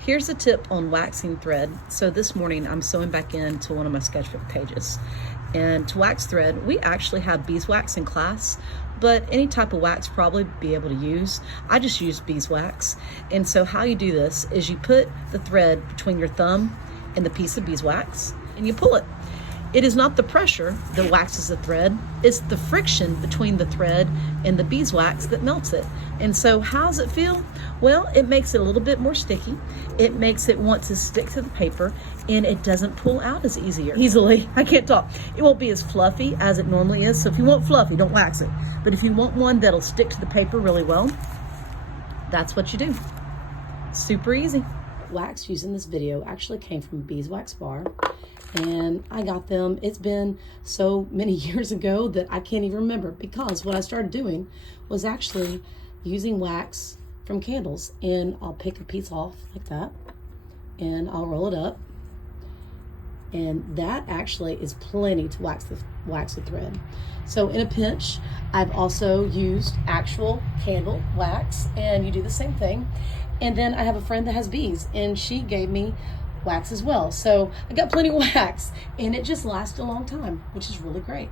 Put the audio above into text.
Here's a tip on waxing thread. So this morning I'm sewing back into one of my sketchbook pages. And to wax thread, we actually have beeswax in class, but any type of wax probably be able to use. I just use beeswax. And so how you do this is you put the thread between your thumb and the piece of beeswax and you pull it. It is not the pressure that waxes the thread, it's the friction between the thread and the beeswax that melts it. And so how does it feel? Well, it makes it a little bit more sticky. It makes it want to stick to the paper, and it doesn't pull out as easily. I can't talk. It won't be as fluffy as it normally is. So if you want fluffy, don't wax it. But if you want one that'll stick to the paper really well, that's what you do. Super easy. Wax used in this video actually came from a beeswax bar. And I got them, it's been so many years ago that I can't even remember, because what I started doing was actually using wax from candles, and I'll pick a piece off like that and I'll roll it up, and that actually is plenty to wax the thread. So in a pinch, I've also used actual candle wax, and you do the same thing. And then I have a friend that has bees, and she gave me wax as well. So I got plenty of wax, and it just lasts a long time, which is really great.